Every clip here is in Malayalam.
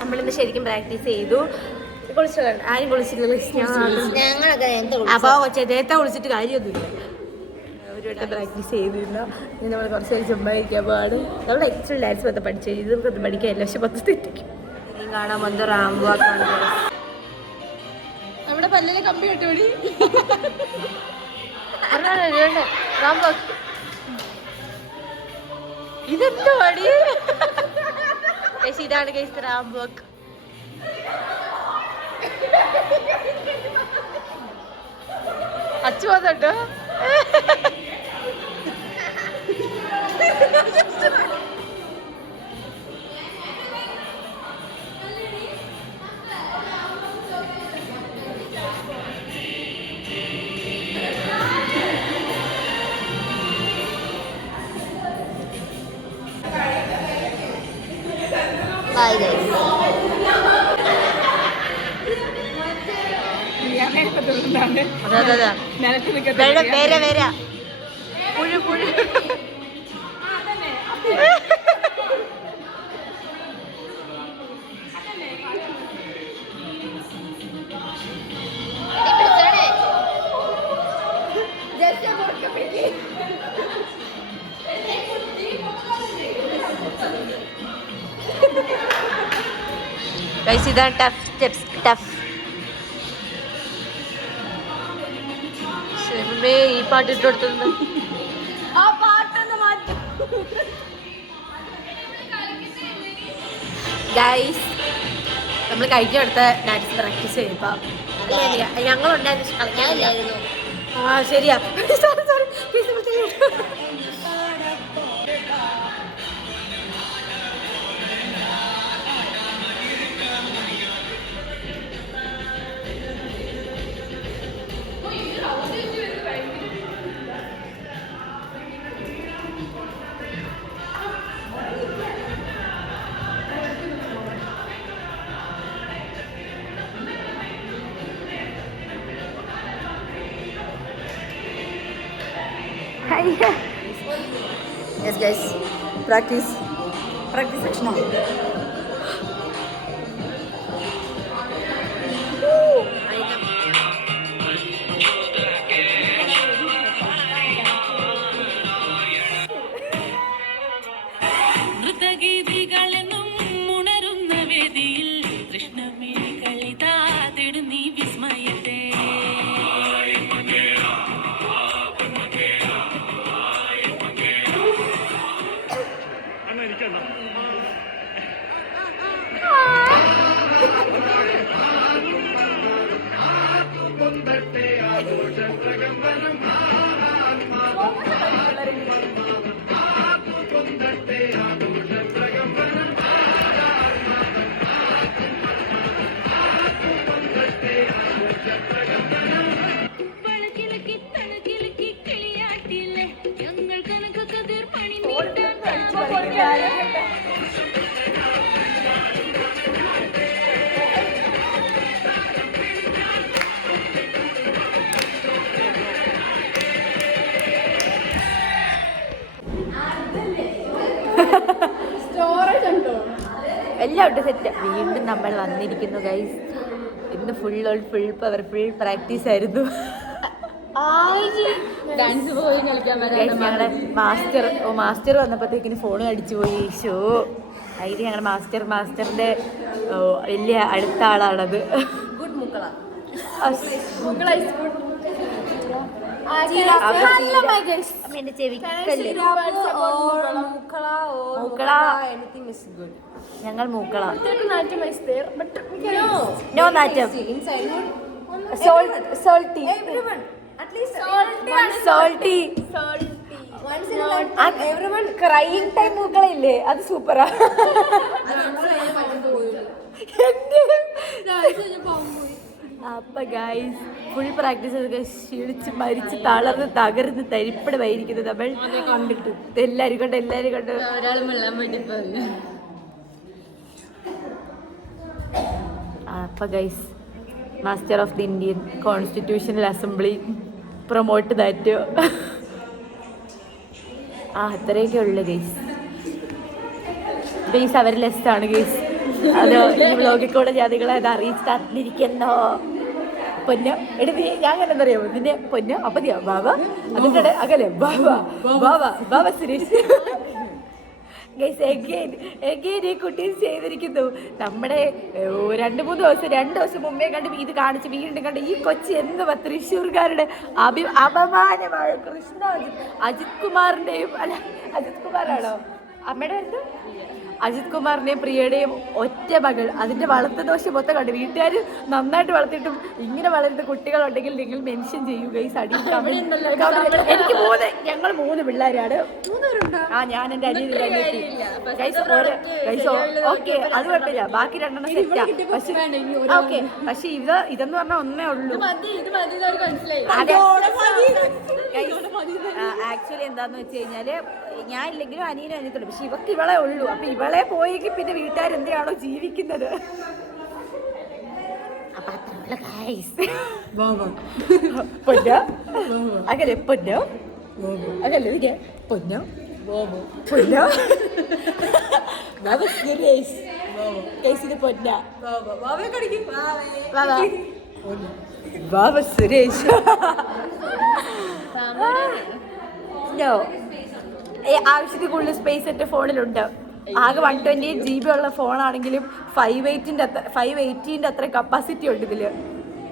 നമ്മളിന്ന് ശരിക്കും പ്രാക്ടീസ് ചെയ്തു. ആരും കുളിച്ചിട്ടില്ല. അപ്പൊ ചേട്ട കുളിച്ചിട്ട് കാര്യമൊന്നുമില്ല. ഒരു വട്ടം പ്രാക്ടീസ് ചെയ്തിരുന്ന നമ്മൾ കുറച്ച് നേരം ചുമ്മാ ഇരിക്കാൻ പാടും. നമ്മൾ എക്സ്ട്രാ ഡാൻസ് മൊത്തം പഠിച്ചു ഇത് നമുക്കൊന്നും പഠിക്കാനില്ല. പക്ഷെ മൊത്തം തെറ്റിക്കും. ഇനി കാണാൻ വന്ന റാമ്പ് വാക്കാണ്. നമ്മുടെ പല്ലിലെ കമ്പി കെട്ടുപടി റാമ്പ് വാക്ക്. ഇതെന്തോ പടി. ഇതാണ് കേസ് റാമ്പ് വാക്ക്. അച്ചു വന്നിട്ടോ ഇതാണ് ടഫ് സ്റ്റെപ്സ്. ടഫ്. ഈ പാട്ട് ഇട്ട് കൊടുത്തത് ആ പാട്ടൊന്ന് മാറ്റും. ഗൈസ് നമ്മൾ കഴിഞ്ഞ അടുത്ത ഡാൻസ് പ്രാക്ടീസ് ചെയ്യപ്പോ ഞങ്ങളുണ്ടായിരുന്നു കളിക്കാനില്ലായിരുന്നു. ആ ശരിയാ. Sorry sorry. Yes guys, practice section on. എല്ലാം ഉണ്ട് സെറ്റ്. വീണ്ടും നമ്മൾ വന്നിരിക്കുന്നു ഗൈസ്. ഇന്ന് ഫുൾ പവർ ഫുൾ പ്രാക്ടീസ് ആയിരുന്നു. ഞങ്ങളുടെ മാസ്റ്റർ വന്നപ്പോഴത്തേക്കിന് ഫോൺ അടിച്ചു പോയി. ഷോ അതിന് ഞങ്ങളുടെ മാസ്റ്ററിന്റെ വലിയ അടുത്ത ആളാണത്. എന്റെ ചെവിക്കല്ല് ഞങ്ങൾ മൂക്കള. നോ നാറ്റം. സോൾട്ടി. ക്രൈയിങ് ടൈം മൂക്കളയില്ലേ, അത് സൂപ്പറാ. അപ്പൊ ഗൈസ് ഫുൾ പ്രാക്ടീസ് ചെയ്തൊക്കെ ക്ഷീണിച്ച് മരിച്ച് തളർന്ന് തകർന്ന് തരിപ്പടമായിരിക്കുന്നത് നമ്മൾ കണ്ടിട്ട് എല്ലാരും കൊണ്ട് അപ്പൊ guys master of the Indian constitutional assembly promote that. അത്രയൊക്കെ ഉള്ളു ഗൈസ്. ഗെയ്സ് അവർ ലെസ്റ്റാണ് ഗെയ്സ്. അത് ഈ വ്ലോഗിൽ കൂടെ ഞാൻ നിങ്ങളെ അത് അറിയിച്ച് തന്നിരിക്കുന്നോ. പൊന്നോ എടി ഞാൻ അങ്ങനെ അറിയാമോ നിന്നെ പൊന്നോ അപ്പതിയാ ബാബ അതിൻ്റെ അകലെ ബാബ ബാബ ബാബ സുരേഷ്. ഗൈസ് എഗെയിൻ ഈ കുട്ടി ചെയ്തിരിക്കുന്നു. നമ്മുടെ 2-3 ദിവസം മുമ്പേ കണ്ട് ഇത് കാണിച്ച് വീണ്ടും കണ്ട് ഈ കൊച്ചി എന്തുവാ തൃശ്ശൂർക്കാരുടെ അപമാനമാണ്. കൃഷ്ണ അജിത് കുമാറിൻ്റെയും അല്ല അജിത് കുമാറാണോ അമ്മയുടെ വരുന്നത്? അജിത് കുമാറിൻ്റെയും പ്രിയയുടെയും ഒറ്റ മകൾ. അതിൻ്റെ വളർത്തു ദോഷം മൊത്തം കണ്ടു. വീട്ടുകാർ നന്നായിട്ട് വളർത്തിയിട്ടും ഇങ്ങനെ വളരുന്ന കുട്ടികളുണ്ടെങ്കിൽ നിങ്ങൾ മെൻഷൻ ചെയ്യൂ ഗൈസ്. എനിക്ക് ഞങ്ങൾ 3 പിള്ളേരാണ്. ഞാൻ എൻ്റെ അനിയനില്ല ഓക്കെ അത് കുഴപ്പമില്ല. ബാക്കി 2 സെറ്റാ. ഓക്കെ പക്ഷെ ഇതെന്ന് പറഞ്ഞാൽ ഒന്നേ ഉള്ളൂ. ആക്ച്വലി എന്താന്ന് വെച്ച് കഴിഞ്ഞാല് ഞാൻ ഇല്ലെങ്കിലും അനിയനും അനിയത്തുള്ളൂ. പക്ഷെ ഇവർക്ക് ഇവളെ ഉള്ളൂ. അപ്പൊ ഇവളെ പോയെങ്കിൽ പിന്നെ വീട്ടുകാരെന്തിനാണോ ജീവിക്കുന്നത്? അപ്പൊ പൊന്നോ അങ്ങനെ പൊന്നോ അങ്ങനെ പൊന്നോ പൊന്നോ ബാബ സുരേഷ് കേസിന് പൊന്ന ബാബ സുരേഷ്. ആവശ്യത്തിൽ കൂടുതൽ സ്പേസ് എൻ്റെ ഫോണിലുണ്ട്. ആകെ 128 GB ഉള്ള ഫോണാണെങ്കിലും 580 അത്ര കപ്പാസിറ്റി ഉണ്ട് ഇതില്.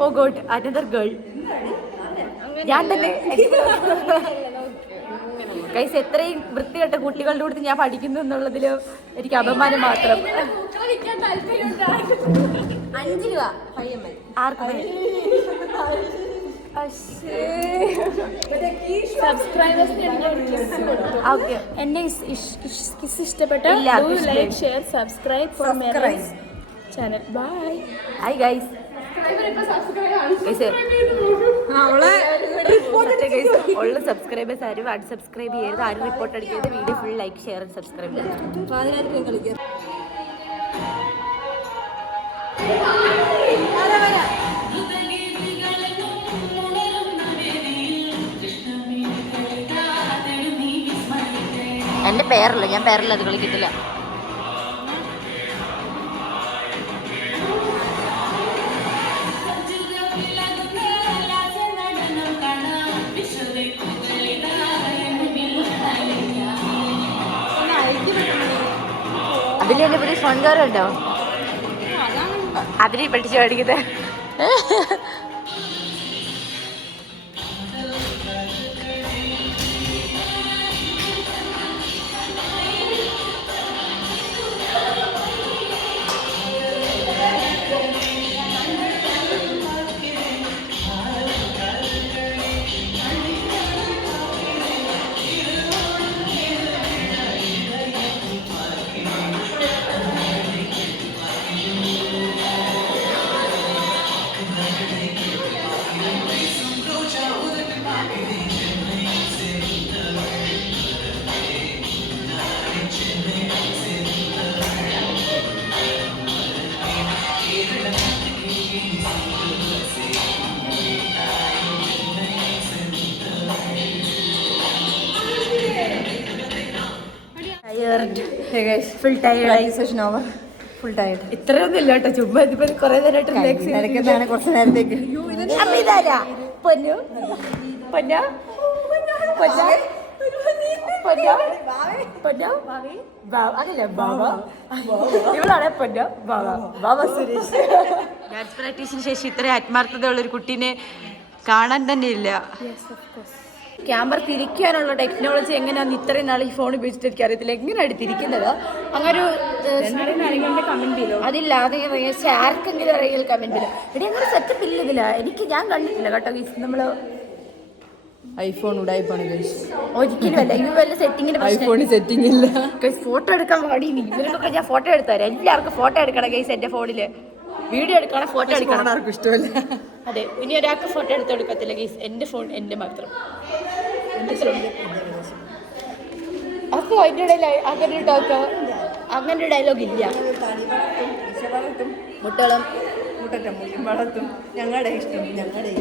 ഓ ഗോഡ് അനദർ ഗേൾ. ഞാൻ തന്നെ ഗൈസ് എത്രയും വൃത്തികെട്ട കുട്ടികളുടെ കൂടെ ഞാൻ പഠിക്കുന്നു എന്നുള്ളതിൽ എനിക്ക് അഭിമാനം മാത്രം. 5 രൂപ ആർക്കും എന്നെ ഇഷ്ടപ്പെട്ട like share subscribe for my channel. Bye. Hi guys. ഉള്ള സബ്സ്ക്രൈബേഴ്സ് ആരും അൺസബ്സ്ക്രൈബ് ചെയ്യരുത്. ആരും റിപ്പോർട്ട് അടിക്കരുത്. Video full like share subscribe ചെയ്യരുത്. എൻ്റെ പേരല്ല ഞാൻ പേരല്ല അത് കളിക്കത്തില്ല. അതിൽ എന്നെ പറ്റി ഫോൺകാരുണ്ടോ? അതിനെ പഠിച്ചു പഠിക്കുന്നത്. Full tired. Session over. Full tired. ഇത്രയൊന്നും ഇല്ല കേട്ടോ. ചുമ്മാ ഇതിപ്പോ കുറെ നേരമായിട്ട് കുറച്ച് നേരത്തേക്ക്. പൊന്നു പൊന്നോ പൊന്നോ പൊന്നോ അതല്ല ബാബ. ഇവളാണ് പൊന്നോ ബാബ ബാബ സുരേഷ്. ഡാൻസ് പ്രാക്ടീസിന് ശേഷം ഇത്ര ആത്മാർത്ഥതയുള്ളൊരു കുട്ടീനെ കാണാൻ തന്നെ ഇല്ല. ക്യാമറ തിരിക്കാനുള്ള ടെക്നോളജി എങ്ങനെയാണെന്ന് ഇത്രയും നാൾ ഈ ഫോൺ ഉപയോഗിച്ചിട്ട് എനിക്ക് അറിയത്തില്ല. എങ്ങനെയാണ് തിരിക്കുന്നത്? അങ്ങനെ അതില്ലാതെ ആർക്കെങ്കിലും അറിയാൻ കമന്റ് ഇല്ല. ഇവിടെ അങ്ങനെ സെറ്റപ്പ് ഇല്ല ഇതില്ല. ഞാൻ കണ്ടിട്ടില്ല കേട്ടോ. നമ്മള് ഐഫോൺ ഉടായിപ്പാണ് ഒരിക്കലും അല്ല. ഇത് വല്ല സെറ്റിങ്ങിന് ഐഫോണിൽ സെറ്റിംഗ് ഇല്ല. ഫോട്ടോ എടുക്കാൻ പാടി. ഇവരൊക്കെ ഞാൻ ഫോട്ടോ എടുത്തു തരാം. എല്ലാവർക്കും ഫോട്ടോ എടുക്കണം ഗൈസ്. എൻ്റെ ഫോണില് വീഡിയോ എടുക്കണം, ഫോട്ടോ എടുക്കണം. ആർക്കും ഇഷ്ടമല്ല. അതെ, ഇനി ഒരാൾക്ക് ഫോട്ടോ എടുത്ത് കൊടുക്കത്തില്ല ഗൈസ്. എൻ്റെ ഫോൺ എൻ്റെ മാത്രം. അപ്പോൾ അതിൻ്റെ ഇടയിൽ അങ്ങനെ ടോക്ക് അങ്ങനെ ഡയലോഗ് ഇല്ല. മുട്ടളം മുട്ടറ്റം വളർത്തും ഞങ്ങളുടെ ഇഷ്ടം ഞങ്ങളുടെ